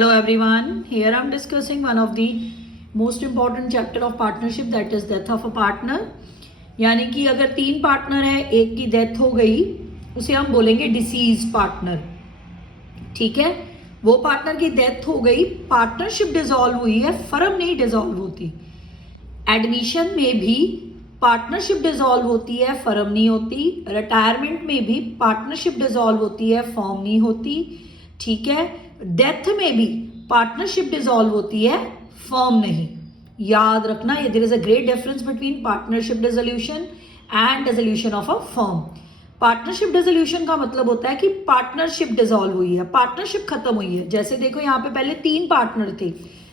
Hello everyone, here I am discussing one of the most important chapter of partnership, that is death of a partner। यानी कि अगर 3 partner है, एक की death हो गई, उसे हम बोलेंगे डिसीज पार्टनर। ठीक है, वो पार्टनर की डेथ हो गई, पार्टनरशिप डिसॉल्व हुई है, फर्म नहीं डिसॉल्व होती। एडमिशन में भी पार्टनरशिप डिसॉल्व होती है, फर्म नहीं होती। रिटायरमेंट में भी पार्टनरशिप डिसॉल्व होती है, फर्म नहीं होती। ठीक है, डेथ में भी पार्टनरशिप डिसॉल्व होती है, फर्म नहीं। याद रखना, ये there is a great difference between partnership dissolution and dissolution of a firm. Partnership dissolution का मतलब होता है कि पार्टनरशिप डिसॉल्व हुई है, पार्टनरशिप खत्म हुई है। जैसे देखो यहाँ पे पहले 3 पार्टनर थे,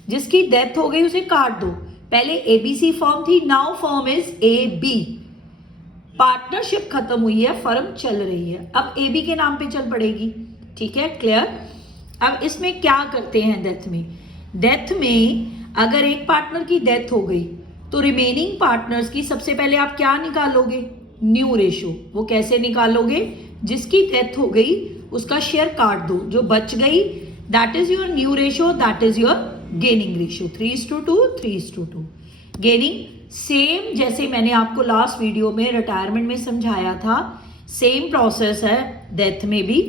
जिसकी डेथ हो गई उसे काट दो। पहले एबीसी फर्म थी, now firm is AB. Partnership खत्म हुई है, फर्म चल रही है, अब एबी के नाम पे चल पड़ेगी। ठीक है, क्लियर। अब इसमें क्या करते हैं डेथ में अगर एक पार्टनर की डेथ हो गई तो रिमेनिंग पार्टनर्स की सबसे पहले आप क्या निकालोगे? New ratio. वो कैसे निकालोगे? जिसकी डेथ हो गई उसका शेयर काट दो, जो बच गई that is your new ratio, that is your gaining ratio. 3:2, 3:2। Gaining same जैसे मैंने आपको लास्ट वीडियो में रिटायरमेंट में समझाया था, सेम प्रोसेस है डेथ में भी।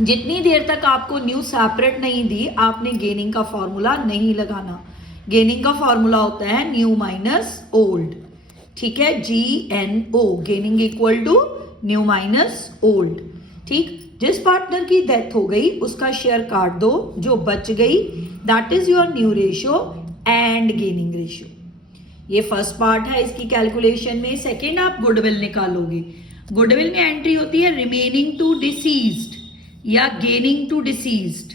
जितनी देर तक आपको न्यू सेपरेट नहीं दी, आपने गेनिंग का फॉर्मूला नहीं लगाना। गेनिंग का फॉर्मूला होता है न्यू माइनस ओल्ड। ठीक है, GNO, gaining equal to new minus old. ठीक, जिस पार्टनर की डेथ हो गई उसका शेयर काट दो, जो बच गई that is your new ratio and gaining ratio. ये फर्स्ट पार्ट है इसकी कैलकुलेशन में। सेकेंड, आप गुडविल निकालोगे। गुडविल में एंट्री होती है रिमेनिंग टू डिसीज्ड या गेनिंग टू डिसीज्ड।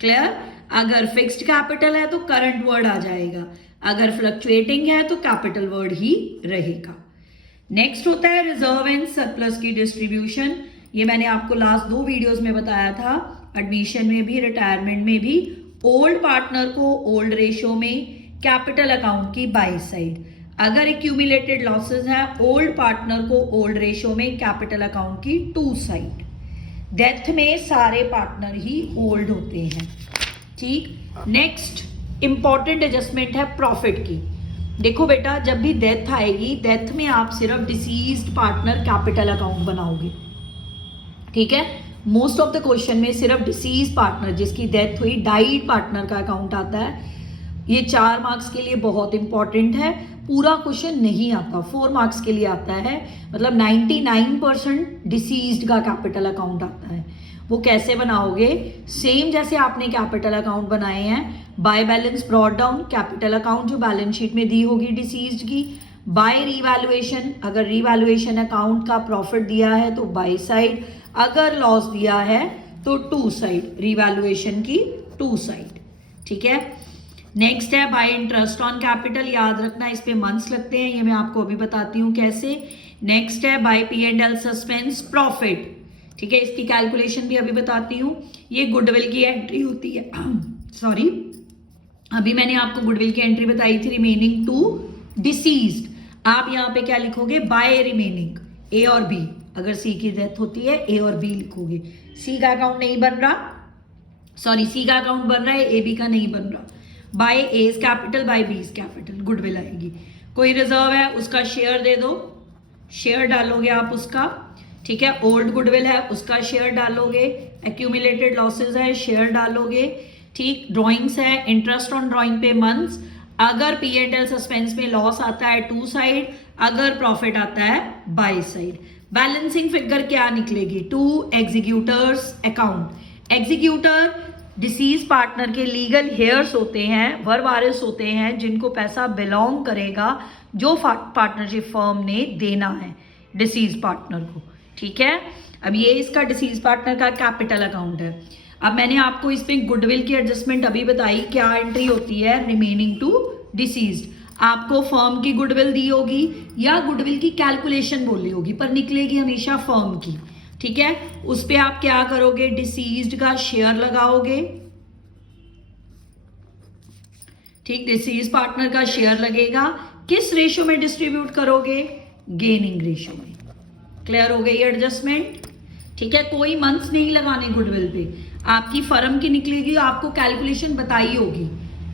क्लियर। अगर फिक्स्ड कैपिटल है तो करंट वर्ड आ जाएगा, अगर फ्लक्चुएटिंग है तो कैपिटल वर्ड ही रहेगा। नेक्स्ट होता है रिजर्व एंड सरप्लस की डिस्ट्रीब्यूशन। ये मैंने आपको लास्ट 2 वीडियोस में बताया था, एडमिशन में भी रिटायरमेंट में भी। ओल्ड पार्टनर को ओल्ड रेशो में, कैपिटल अकाउंट की बाई साइड। अगर एक्यूमुलेटेड लॉसेस है, ओल्ड पार्टनर को ओल्ड रेशो में, कैपिटल अकाउंट की टू साइड। डेथ में सारे पार्टनर ही ओल्ड होते हैं। ठीक, नेक्स्ट इंपॉर्टेंट एडजस्टमेंट है प्रॉफिट की। देखो बेटा, जब भी डेथ आएगी, डेथ में आप सिर्फ डिसीज्ड पार्टनर कैपिटल अकाउंट बनाओगे। ठीक है, मोस्ट ऑफ द क्वेश्चन में सिर्फ डिसीज पार्टनर जिसकी डेथ हुई, डाइड पार्टनर का अकाउंट आता है। ये 4 मार्क्स के लिए बहुत इंपॉर्टेंट है। पूरा क्वेश्चन नहीं आता, 4 मार्क्स के लिए आता है। मतलब 99% डिसीज्ड का कैपिटल अकाउंट आता है। वो कैसे बनाओगे? सेम जैसे आपने कैपिटल अकाउंट बनाए हैं, by balance brought down, capital account जो बैलेंस शीट में दी होगी डिसीज्ड की। बाय रीवैल्यूएशन, अगर रीवैल्यूएशन अकाउंट का प्रॉफिट दिया है तो बाय साइड, अगर लॉस दिया है तो टू साइड, रीवैल्यूएशन की टू साइड। ठीक है, नेक्स्ट है बाय इंटरेस्ट ऑन कैपिटल। याद रखना, इस पे मंथ्स लगते हैं, ये मैं आपको अभी बताती हूँ कैसे। नेक्स्ट है बाय P&L सस्पेंस प्रॉफिट। ठीक है, इसकी कैलकुलेशन भी अभी बताती हूँ। ये गुडविल की एंट्री होती है सॉरी, अभी मैंने आपको गुडविल की एंट्री बताई थी, रिमेनिंग टू डिसीज्ड। आप यहाँ पे क्या लिखोगे? बाय रिमेनिंग ए और बी। अगर सी की डेथ होती है, ए और बी लिखोगे। सी का अकाउंट नहीं बन रहा, सॉरी सी का अकाउंट बन रहा है, ए बी का नहीं बन रहा। By A's capital, by B's capital, goodwill आएगी। कोई रिजर्व है उसका शेयर दे दो, शेयर डालोगे आप उसका। ठीक है, ओल्ड गुडविल है उसका शेयर डालोगे। एक्यूमुलेटेड लॉसेज है, शेयर डालोगे। ठीक, ड्रॉइंग्स है, इंटरेस्ट ऑन ड्रॉइंग पे मंथ्स। अगर P&L सस्पेंस में लॉस आता है टू साइड, अगर प्रॉफिट आता है बाय साइड। बैलेंसिंग फिगर क्या निकलेगी? To executors account. Executor deceased partner के लीगल हेयर्स होते हैं, वर वारिस होते हैं, जिनको पैसा बिलोंग करेगा जो पार्टनरशिप फर्म ने देना है डिसीज पार्टनर को। ठीक है, अब ये इसका डिसीज पार्टनर का कैपिटल अकाउंट है। अब मैंने आपको इसमें गुडविल की एडजस्टमेंट अभी बताई, क्या एंट्री होती है? Remaining to deceased. आपको फर्म की गुडविल दी होगी या गुडविल की कैलकुलेशन बोली होगी, पर निकलेगी हमेशा फर्म की। ठीक है, उस पे आप क्या करोगे? डिसीज्ड का शेयर लगाओगे। ठीक, डिसीज पार्टनर का शेयर लगेगा। किस रेशो में डिस्ट्रीब्यूट करोगे? गेनिंग रेशो में। क्लियर हो गई एडजस्टमेंट? ठीक है, कोई मंथ्स नहीं लगाने गुडविल पे, आपकी फर्म की निकलेगी, आपको कैलकुलेशन बताई होगी।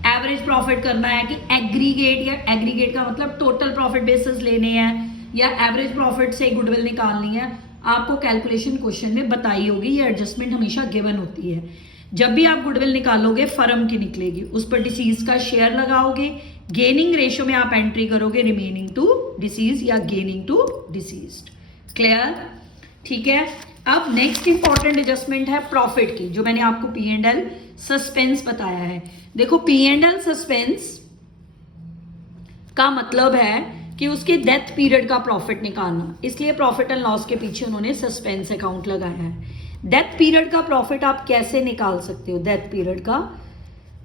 एवरेज प्रॉफिट करना है कि एग्रीगेट, या एग्रीगेट का मतलब टोटल प्रॉफिट बेसिस लेने हैं या एवरेज प्रॉफिट से गुडविल निकालनी है, आपको कैलकुलेशन क्वेश्चन में बताई होगी। ये एडजस्टमेंट हमेशा गिवन होती है। जब भी आप गुडविल निकालोगे फर्म की निकलेगी, उस पर डिसीज का शेयर लगाओगे, गेनिंग रेशियो में आप एंट्री करोगे रिमेनिंग टू डिसीज या गेनिंग टू डिसीज्ड। क्लियर? ठीक है। अब नेक्स्ट इंपॉर्टेंट एडजस्टमेंट है प्रॉफिट की, जो मैंने आपको पी एंड एल सस्पेंस बताया है। देखो, पी एंड एल सस्पेंस का मतलब है कि उसके डेथ पीरियड का प्रॉफिट निकालना, इसलिए प्रॉफिट एंड लॉस के पीछे उन्होंने सस्पेंस अकाउंट लगाया है। डेथ पीरियड का प्रॉफिट आप कैसे निकाल सकते हो? डेथ पीरियड का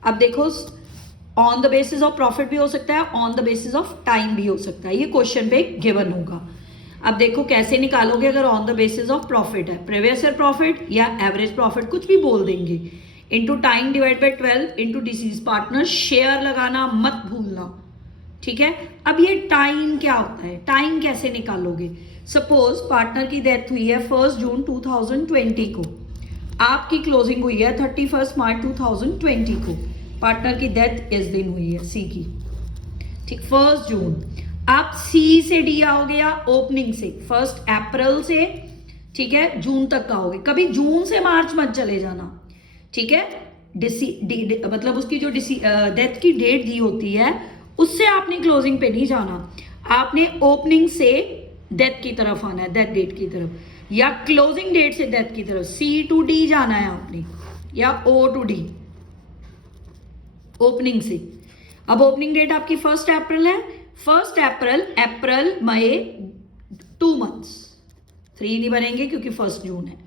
अब देखो, on the basis of profit भी हो सकता है, on the basis of time भी हो सकता है। ये क्वेश्चन पे गिवन होगा। अब देखो कैसे निकालोगे। अगर on the basis of profit है, प्रीवियस ईयर प्रॉफिट या एवरेज प्रॉफिट कुछ भी बोल देंगे, into time divide by 12 into disease partner, share लगाना मत भूलना। ठीक है। अब ये टाइम क्या होता है, टाइम कैसे निकालोगे? सपोज पार्टनर की डेथ हुई है 1 जून 2020 को, आपकी क्लोजिंग हुई है 31 मार्च 2020 को, पार्टनर की डेथ इस दिन हुई है सी की। ठीक, 1 जून। आप सी से डी आओगे या ओपनिंग से 1 अप्रैल से, ठीक है, जून तक आओगे। कभी जून से मार्च मत चले जाना। ठीक है, मतलब उसकी जो डेथ की डेट दी होती है उससे आपने क्लोजिंग पे नहीं जाना, आपने ओपनिंग से डेथ की तरफ आना है, डेथ डेट की तरफ, या क्लोजिंग डेट से डेथ की तरफ, सी टू डी जाना है आपने, या ओ टू डी, ओपनिंग से। अब ओपनिंग डेट आपकी 1 अप्रैल है, 1 अप्रैल मई 2 मंथ्स, 3 नहीं बनेंगे क्योंकि 1 जून है।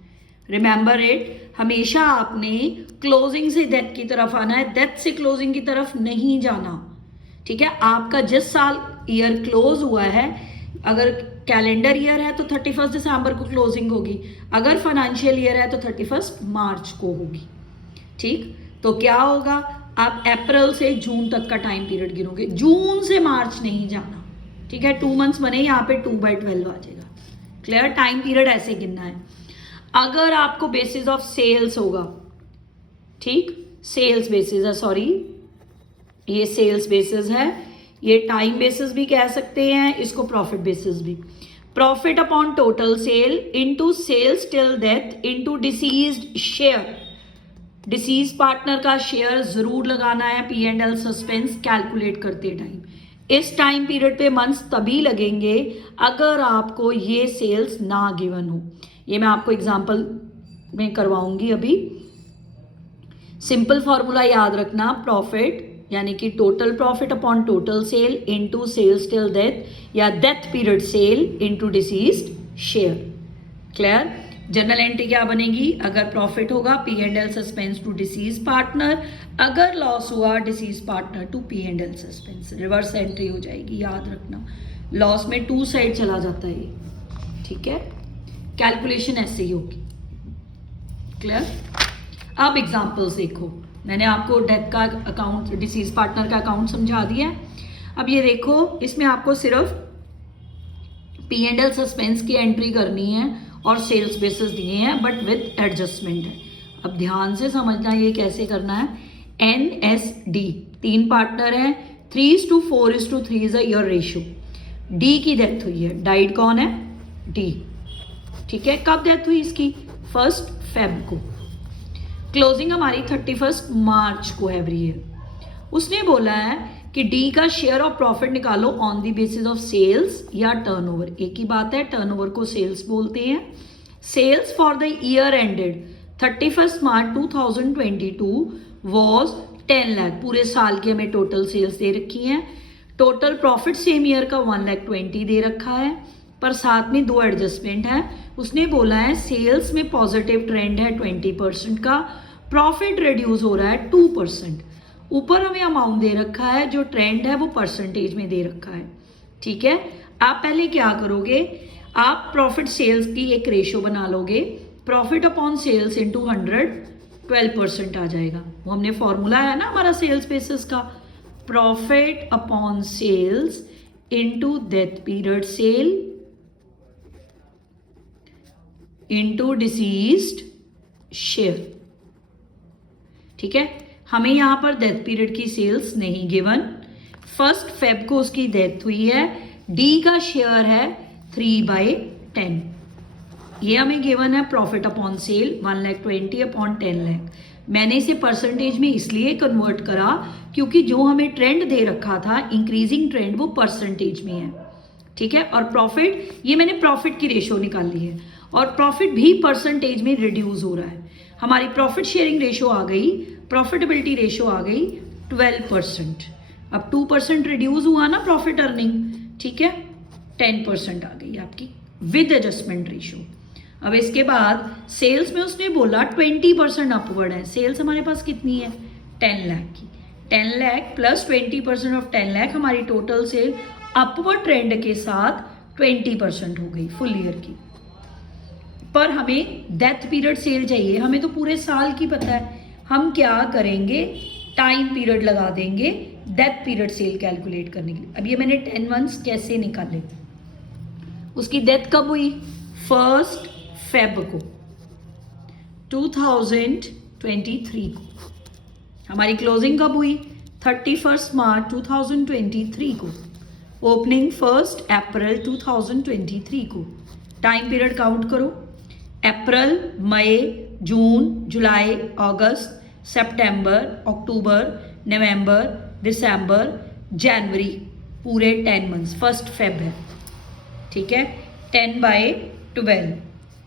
रिमेंबर इट, हमेशा आपने क्लोजिंग से डेथ की तरफ आना है, डेथ से क्लोजिंग की तरफ नहीं जाना। ठीक है, आपका जिस साल ईयर क्लोज हुआ है, अगर कैलेंडर ईयर है तो 31 दिसंबर को क्लोजिंग होगी, अगर फाइनेंशियल ईयर है तो 31 मार्च को होगी। ठीक, तो क्या होगा, आप अप्रैल से जून तक का टाइम पीरियड गिनोगे, जून से मार्च नहीं जाना। ठीक है, 2 मंथ्स बने, यहाँ पे 2/12 आ जाएगा। क्लियर? टाइम पीरियड ऐसे गिनना है। अगर आपको बेसिस ऑफ सेल्स होगा, ठीक, सेल्स बेसिस है, सॉरी ये सेल्स बेसिस है, ये टाइम बेसिस भी कह सकते हैं इसको, प्रॉफिट बेसिस भी। Profit upon total sale into sales till death into deceased share, deceased partner का शेयर जरूर लगाना है P and L suspense calculate करते टाइम। इस टाइम पीरियड पे मंथ्स तभी लगेंगे अगर आपको ये सेल्स ना गिवन हो। ये मैं आपको एग्जांपल में करवाऊंगी अभी। सिंपल फॉर्मूला याद रखना, प्रॉफिट यानी कि total profit upon total sale into sales till death, या death period sale into deceased share. Clear? Journal entry क्या बनेगी? अगर प्रॉफिट होगा P and L suspense to deceased partner, अगर लॉस हुआ deceased partner to P and L suspense. Reverse entry हो जाएगी, याद रखना। लॉस में 2 साइड चला जाता है ये। ठीक है, कैलकुलेशन ऐसे ही होगी। क्लियर? अब एग्जांपल्स देखो, मैंने आपको डेथ का अकाउंट, डिसीज पार्टनर का अकाउंट समझा दिया है। अब ये देखो, इसमें आपको सिर्फ पी एंड एल सस्पेंस की एंट्री करनी है और सेल्स बेसिस दिए हैं बट विद एडजस्टमेंट है। अब ध्यान से समझना ये कैसे करना है। NSD 3 पार्टनर है, 3:4:3 इज योर रेशियो। डी की डेथ हुई है, डाइड कौन है? डी। ठीक है, कब डेथ हुई इसकी? 1 फेब को। क्लोजिंग हमारी 31 मार्च को एवरी ईयर। उसने बोला है कि डी का शेयर ऑफ प्रॉफिट निकालो on the basis of sales या टर्नओवर। एक ही बात है, टर्नओवर को सेल्स बोलते हैं। Sales for the year ended 31 March 2022 was 10 lakh. पूरे साल की हमें टोटल सेल्स दे रखी हैं। टोटल प्रॉफिट सेम ईयर का 1,20,000 दे रखा है, पर साथ में 2 एडजस्टमेंट है। उसने बोला है सेल्स में पॉजिटिव ट्रेंड है 20% का, प्रॉफिट रिड्यूस हो रहा है 2%। ऊपर हमें अमाउंट दे रखा है, जो ट्रेंड है वो परसेंटेज में दे रखा है। ठीक है, आप पहले क्या करोगे, आप प्रॉफिट सेल्स की एक रेशियो बना लोगे, प्रॉफिट अपॉन सेल्स इनटू 100 12% आ जाएगा। वो हमने फॉर्मूला है ना हमारा सेल्स बेसिस का, profit upon sales into death period sale into deceased share. ठीक है, हमें यहां पर डेथ पीरियड की सेल्स नहीं गिवन। 1 फेब को उसकी डेथ हुई है, डी का शेयर है 3/10। ये हमें गिवन है profit upon sale 1,20,000 upon 10 lakh. मैंने इसे परसेंटेज में इसलिए कन्वर्ट करा क्योंकि जो हमें ट्रेंड दे रखा था इंक्रीजिंग ट्रेंड, वो परसेंटेज में है। ठीक है, और प्रॉफिट, ये मैंने प्रॉफिट की रेशो निकाली है और प्रॉफिट भी परसेंटेज में रिड्यूस हो रहा है। हमारी प्रॉफिट शेयरिंग रेशो आ गई, प्रॉफिटेबिलिटी रेशो आ गई 12%। अब 2% रिड्यूस हुआ ना प्रॉफिट अर्निंग, ठीक है, 10% आ गई आपकी विद एडजस्टमेंट रेशो। अब इसके बाद सेल्स में उसने बोला 20% अपवर्ड है। सेल्स हमारे पास कितनी है? 10 लाख की। 10 लाख प्लस 20% ऑफ 10 लाख, हमारी टोटल सेल अपवर्ड ट्रेंड के साथ 20% हो गई फुल ईयर की। पर हमें डेथ पीरियड सेल चाहिए, हमें तो पूरे साल की पता है। हम क्या करेंगे, टाइम पीरियड लगा देंगे डेथ पीरियड सेल कैलकुलेट करने के लिए। अब ये मैंने 10 मंथ्स कैसे निकाले, उसकी डेथ कब हुई? 1 फेब को 2023 को। हमारी क्लोजिंग कब हुई? 31 मार्च 2023 को। ओपनिंग 1 अप्रैल 2023 को। टाइम पीरियड काउंट करो, अप्रैल, मई, जून, जुलाई, अगस्त, सितंबर, अक्टूबर, नवंबर, दिसंबर, जनवरी, पूरे 10 मंथ्स। 1 फेब है, ठीक है। 10/12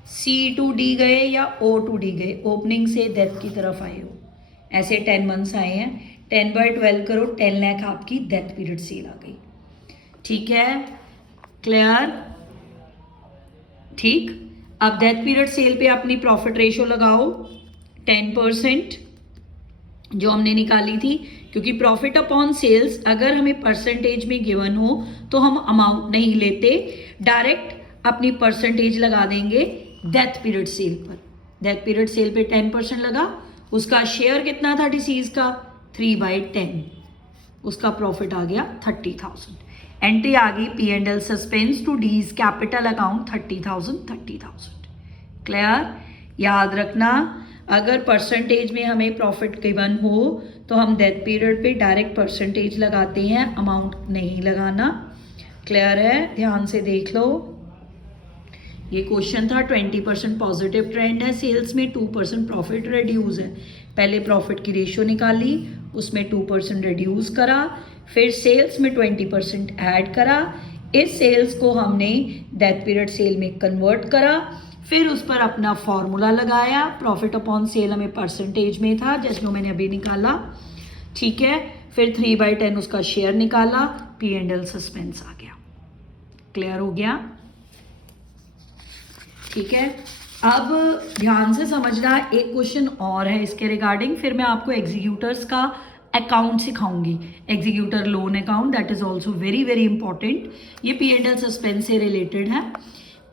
C/D गए या O/D गए, ओपनिंग से डेथ की तरफ आए हो, ऐसे 10 मंथ्स आए हैं। 10/12 करो, 10 लाख आपकी डेथ पीरियड सेल आ गई। ठीक है, क्लियर? ठीक, अब डेथ पीरियड सेल पे अपनी प्रॉफिट रेशो लगाओ 10% जो हमने निकाली थी, क्योंकि प्रॉफिट अपॉन सेल्स अगर हमें परसेंटेज में गिवन हो तो हम अमाउंट नहीं लेते, डायरेक्ट अपनी परसेंटेज लगा देंगे डेथ पीरियड सेल पर। डेथ पीरियड सेल पे 10% लगा, उसका शेयर कितना था डिसीज का? 3/10, उसका प्रॉफिट आ गया 30,000। एंट्री आ गई P&L suspense to D's capital account 30,000। Clear? याद रखना, अगर परसेंटेज में हमें प्रॉफिट गिवन हो तो हम डेथ पीरियड पे डायरेक्ट परसेंटेज लगाते हैं, अमाउंट नहीं लगाना। क्लियर है? ध्यान से देख लो। ये क्वेश्चन था 20% पॉजिटिव ट्रेंड है सेल्स में, 2% प्रॉफिट रिड्यूस है। पहले प्रॉफिट की रेशियो निकाली, उसमें 2% रिड्यूस करा, फिर सेल्स में 20% ऐड करा, इस सेल्स को हमने डेथ पीरियड सेल में कन्वर्ट करा, फिर उस पर अपना फॉर्मूला लगाया। प्रॉफिट अपॉन सेल हमें परसेंटेज में था, जैसे मैंने अभी निकाला, ठीक है। फिर 3/10 उसका शेयर निकाला, P&L सस्पेंस आ गया। क्लियर हो गया? ठीक है, अब ध्यान से समझना, एक क्वेश्चन और है इसके रिगार्डिंग, फिर मैं आपको एग्जीक्यूटर्स का अकाउंट सिखाऊंगी, executor loan account, that is also very very important. ये P&L सस्पेंस से रिलेटेड है।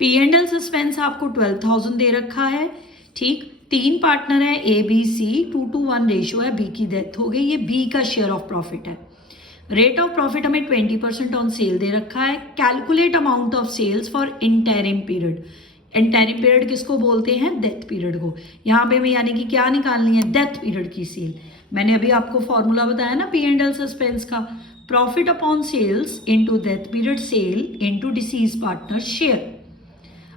P&L सस्पेंस आपको 12,000 दे रखा है, ठीक। 3 पार्टनर है ABC, 2:1 रेशियो है, B की डेथ हो गई, ये B का शेयर ऑफ प्रॉफिट है। रेट ऑफ प्रॉफिट हमें 20% ऑन सेल दे रखा है। Calculate amount of sales for interim period. Interim period किसको बोलते हैं? डेथ पीरियड को। यहाँ पे मैं यानी कि क्या निकालनी है? डेथ पीरियड की सेल। मैंने अभी आपको फॉर्मूला बताया ना P&L सस्पेंस का, profit upon sales into death period sale into deceased partner share.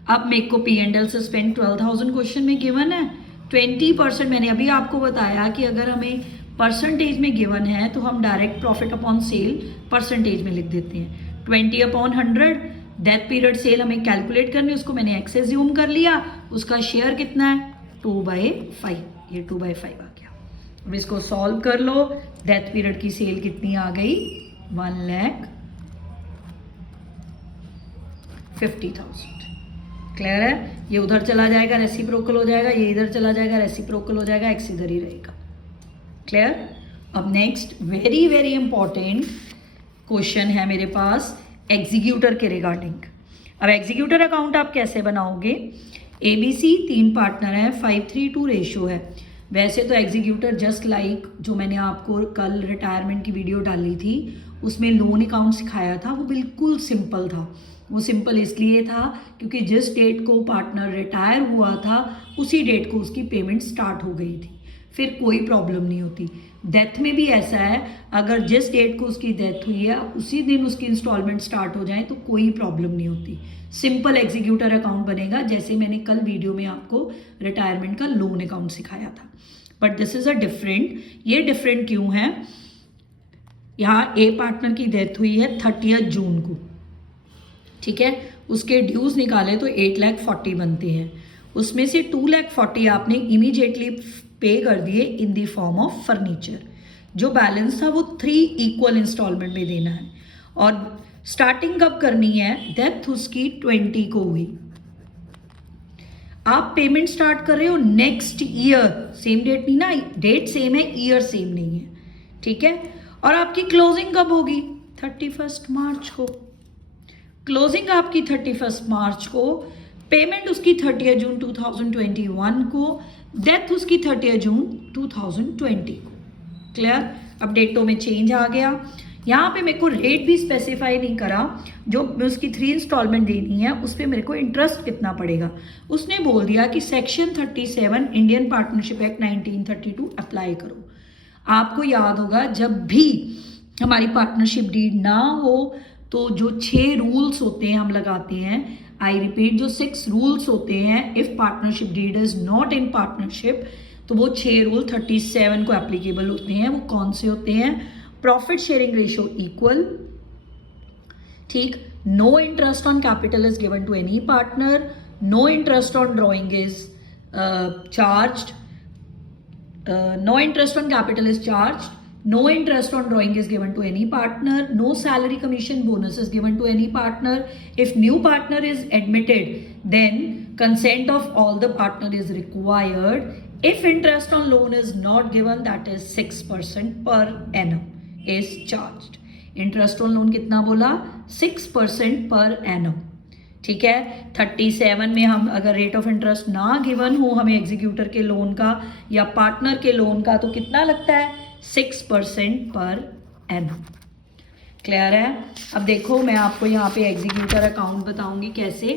अब मेरे को P&L सस्पेंड 12,000 क्वेश्चन में गिवन है, 20% मैंने अभी आपको बताया कि अगर हमें परसेंटेज में गिवन है तो हम direct profit upon sale percentage में लिख देते हैं। 20/100 डेथ पीरियड सेल हमें कैलकुलेट करनी, उसको मैंने एक्स एज्यूम कर लिया, उसका शेयर कितना है? 2/5, ये 2/5 आ गया। अब इसको सॉल्व कर लो, डेथ पीरियड की सेल कितनी आ गई? 1,50,000। क्लियर है? ये उधर चला जाएगा, रेसिप्रोकल हो जाएगा, ये इधर चला जाएगा, रेसिप्रोकल हो जाएगा, एक्स इधर ही रहेगा। क्लियर? अब next very very important question है मेरे पास एग्जीक्यूटर के रिगार्डिंग। अब एग्जीक्यूटर अकाउंट आप कैसे बनाओगे? ABC 3 पार्टनर है, 5:3 रेशियो है। वैसे तो एग्जीक्यूटर जस्ट लाइक जो मैंने आपको कल रिटायरमेंट की वीडियो डाली थी उसमें लोन अकाउंट सिखाया था वो बिल्कुल सिंपल था। वो सिंपल इसलिए था क्योंकि जिस डेट को पार्टनर रिटायर हुआ था उसी डेट को उसकी पेमेंट स्टार्ट हो गई थी, फिर कोई प्रॉब्लम नहीं होती। डेथ में भी ऐसा है, अगर जिस डेट को उसकी डेथ हुई है उसी दिन उसकी इंस्टॉलमेंट स्टार्ट हो जाए तो कोई प्रॉब्लम नहीं होती। सिंपल एग्जीक्यूटर अकाउंट बनेगा, जैसे मैंने कल वीडियो में आपको रिटायरमेंट का लोन अकाउंट सिखाया था। But this is a different. ये डिफरेंट क्यों है? यहाँ ए पार्टनर की डेथ हुई है 30 जून को, ठीक है, उसके ड्यूज निकाले तो 8,40,000 बनते हैं, उसमें से 2,40,000 आपने इमीडिएटली पे कर दिए in the form of furniture. जो बैलेंस था वो 3 इक्वल इंस्टॉलमेंट में देना है। और स्टार्टिंग कब करनी है? डेथ उसकी 20 को हुई, आप पेमेंट स्टार्ट कर रहे हो नेक्स्ट ईयर, सेम डेट नहीं ना, डेट सेम है, ईयर सेम नहीं है, ठीक है। और आपकी क्लोजिंग कब होगी? 31 मार्च को। क्लोजिंग आपकी 31 मार्च को, पेमेंट उसकी 30 जून 2021 को, डेथ उसकी 30 जून 2020 को। क्लियर? अब डेटों में चेंज आ गया। यहाँ पे मेरे को रेट भी स्पेसिफाई नहीं करा, जो उसकी 3 इंस्टॉलमेंट देनी है उस पर मेरे को इंटरेस्ट कितना पड़ेगा। उसने बोल दिया कि section 37 Indian partnership act 1932 apply करो। आपको याद होगा जब भी हमारी पार्टनरशिप डीड ना हो तो जो 6 रूल्स होते हैं हम लगाते हैं, आई रिपीट, जो 6 रूल्स होते हैं if partnership deed is not in partnership, तो वो 6 रूल 37 को एप्लीकेबल होते हैं। वो कौन से होते हैं? प्रॉफिट शेयरिंग रेशियो इक्वल, ठीक, no interest on capital is given to any partner, no interest on drawing is charged, no interest on capital is charged, no interest on drawing is given to any partner, no salary commission bonus is given to any partner. If new partner is admitted, then consent of all the partner is required. If interest on loan is not given, that is 6% per annum is charged. Interest on loan कितना बोला? 6% per annum, ठीक है। 37 में हम अगर rate of interest ना given हो हमें एग्जीक्यूटर के लोन का या पार्टनर के लोन का, तो कितना लगता है? 6% पर एनम। क्लियर है? अब देखो मैं आपको यहाँ पे एग्जीक्यूटर अकाउंट बताऊंगी कैसे।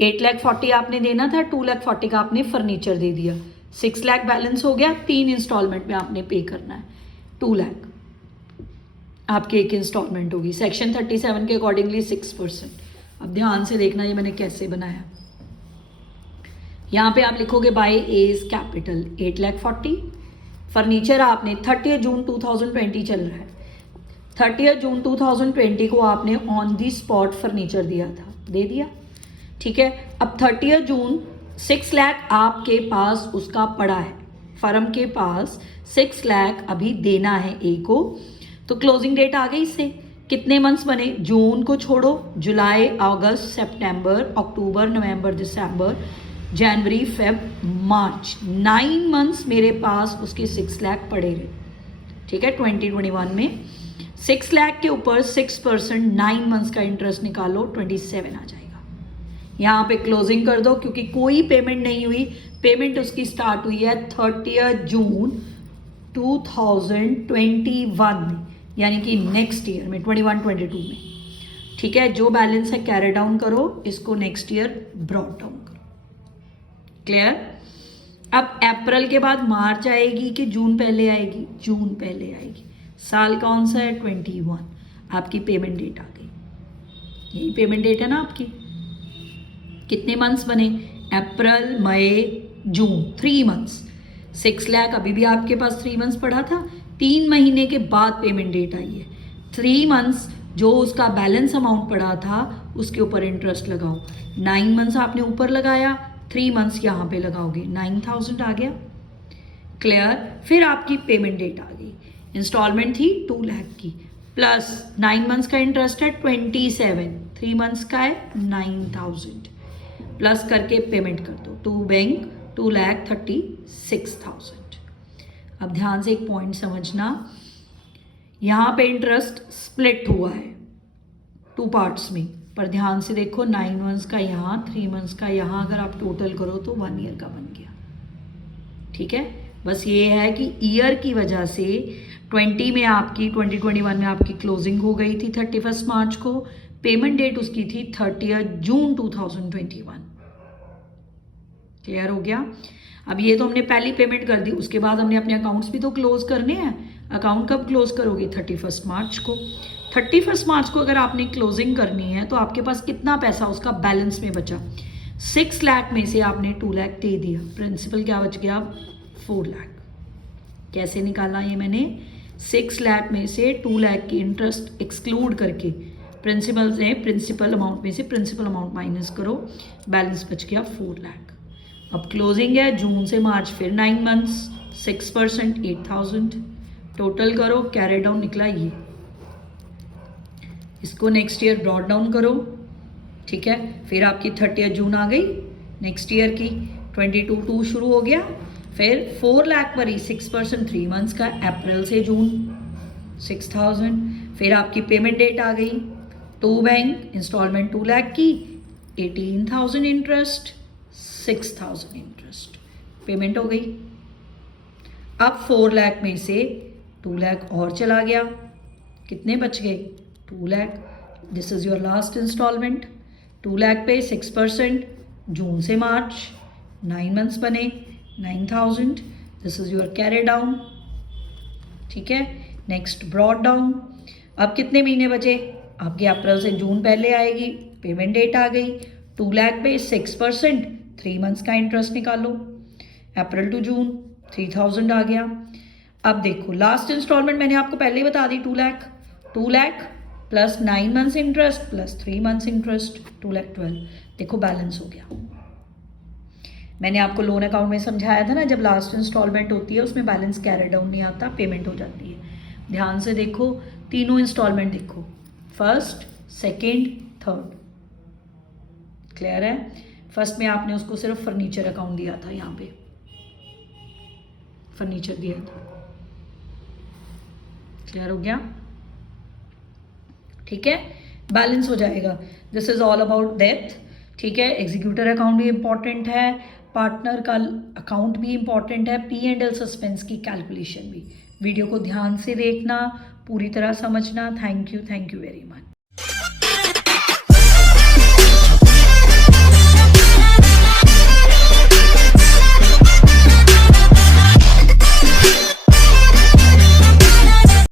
8,40,000 आपने देना था, 2,40,000 का आपने फर्नीचर दे दिया, 6 लाख बैलेंस हो गया, 3 इंस्टॉलमेंट में आपने पे करना है। 2 लाख आपकी एक इंस्टॉलमेंट होगी, सेक्शन 37 के अकॉर्डिंगली 6%। अब ध्यान से देखना ये मैंने कैसे बनाया। यहाँ पे आप लिखोगे बाय एज कैपिटल 8,40,000, फर्नीचर आपने 30 जून 2020 चल रहा है, 30 जून 2020 को आपने ऑन दी स्पॉट फर्नीचर दिया था, दे दिया, ठीक है। अब 30 जून 6 लाख आपके पास उसका पड़ा है, फर्म के पास 6 लाख अभी देना है ए को, तो क्लोजिंग डेट आ गई इससे। कितने मंथ्स बने? जून को छोड़ो, जुलाई, अगस्त, सितंबर, अक्टूबर, नवंबर, दिसंबर, जनवरी, फेब, मार्च, 9 मंथ्स मेरे पास उसके 6 लाख पड़े रहे, ठीक है। 2021 में 6 लाख के ऊपर 6% 9 मंथ्स का इंटरेस्ट निकालो, 27 आ जाएगा। यहाँ पे क्लोजिंग कर दो क्योंकि कोई पेमेंट नहीं हुई, पेमेंट उसकी स्टार्ट हुई है 30 जून 2021 में, यानी कि नेक्स्ट ईयर में 21-22 में, ठीक है। जो बैलेंस है कैरी डाउन करो, इसको नेक्स्ट ईयर ब्रॉट डाउन करो। क्लियर? अब अप्रैल के बाद मार्च आएगी कि जून पहले आएगी? जून पहले आएगी। साल कौन सा है? 21। आपकी पेमेंट डेट आ गई, यही पेमेंट डेट है ना आपकी। कितने मंथ्स बने? अप्रैल, मई, जून, 3 मंथ्स। 6 लाख अभी भी आपके पास 3 मंथ्स पड़ा था, 3 महीने के बाद पेमेंट डेट आई है। 3 मंथ्स जो उसका बैलेंस अमाउंट पड़ा था उसके ऊपर इंटरेस्ट लगाओ। 9 मंथ्स आपने ऊपर लगाया, 3 मंथ्स यहाँ पे लगाओगे, 9,000 आ गया। क्लियर? फिर आपकी पेमेंट डेट आ गई, इंस्टॉलमेंट थी 2 लाख की, प्लस 9 मंथ्स का इंटरेस्ट है 27, 3 मंथ्स का है 9,000, प्लस करके पेमेंट कर दो टू बैंक 2,36,000। अब ध्यान से एक पॉइंट समझना, यहाँ पे इंटरेस्ट स्प्लिट हुआ है 2 पार्ट्स में, पर ध्यान से देखो 9 मंथ्स का यहाँ, 3 मंथ्स का यहाँ, अगर आप टोटल करो तो 1 ईयर का बन गया, ठीक है। बस ये है कि ईयर की वजह से 20 में आपकी 2021 में आपकी क्लोजिंग हो गई थी 31 मार्च को, पेमेंट डेट उसकी थी 30 जून 2021। क्लियर हो गया। अब ये तो हमने पहली पेमेंट कर दी, उसके बाद हमने अपने अकाउंट्स भी तो क्लोज करने हैं। अकाउंट कब क्लोज करोगे? 31 मार्च को। 31 मार्च को अगर आपने क्लोजिंग करनी है तो आपके पास कितना पैसा उसका बैलेंस में बचा? 6 लाख में से आपने 2 लाख दे दिया, प्रिंसिपल क्या बच गया? 4 लाख। कैसे निकाला ये मैंने? 6 लाख में से 2 लाख की इंटरेस्ट एक्सक्लूड करके प्रिंसिपल से, प्रिंसिपल अमाउंट में से प्रिंसिपल अमाउंट माइनस करो, बैलेंस बच गया 4 लाख। अब क्लोजिंग है जून से मार्च, फिर 9 मंथ्स, 6% 8000, टोटल करो, कैरी डाउन निकला ये। इसको नेक्स्ट ईयर ब्रॉड डाउन करो, ठीक है। फिर आपकी 30 जून आ गई नेक्स्ट ईयर की, 22 शुरू हो गया, फिर 4 लाख भरी, 6% 3 मंथ्स का, अप्रैल से जून 6000। फिर आपकी पेमेंट डेट आ गई, 2 बैंक इंस्टॉलमेंट 2 लाख की, 18,000 इंटरेस्ट, 6,000 इंटरेस्ट, पेमेंट हो गई। अब 4 लाख में से 2 लाख और चला गया, कितने बच गए? 2 लाख। This is your last instalment. 2 लाख पे 6% जून से मार्च, 9 मंथ्स बने, 9,000। This is your carry down, ठीक है। Next brought down. अब कितने महीने बचे? आपके अप्रैल से जून पहले आएगी, पेमेंट डेट आ गई, 2 लाख पे 6% 3 मंथ्स का इंटरेस्ट निकालो, अप्रैल टू जून 3000 आ गया। अब देखो लास्ट इंस्टॉलमेंट मैंने आपको पहले ही बता दी, 2 lakh, 2 lakh plus 9 months interest plus 3 months interest, 2 lakh 12। देखो बैलेंस हो गया। मैंने आपको लोन अकाउंट में समझाया था ना, जब लास्ट इंस्टॉलमेंट होती है उसमें बैलेंस कैरी डाउन नहीं आता, पेमेंट हो जाती है। ध्यान से देखो, तीनों इंस्टॉलमेंट देखो, फर्स्ट, सेकेंड, थर्ड। क्लियर है? फर्स्ट में आपने उसको सिर्फ फर्नीचर अकाउंट दिया था, यहाँ पे फर्नीचर दिया था। क्लियर हो गया? ठीक है, बैलेंस हो जाएगा। This is all about death, ठीक है। एग्जीक्यूटर अकाउंट भी इंपॉर्टेंट है, पार्टनर का अकाउंट भी इंपॉर्टेंट है, P&L सस्पेंस की कैलकुलेशन भी। वीडियो को ध्यान से देखना, पूरी तरह समझना। Thank you very much.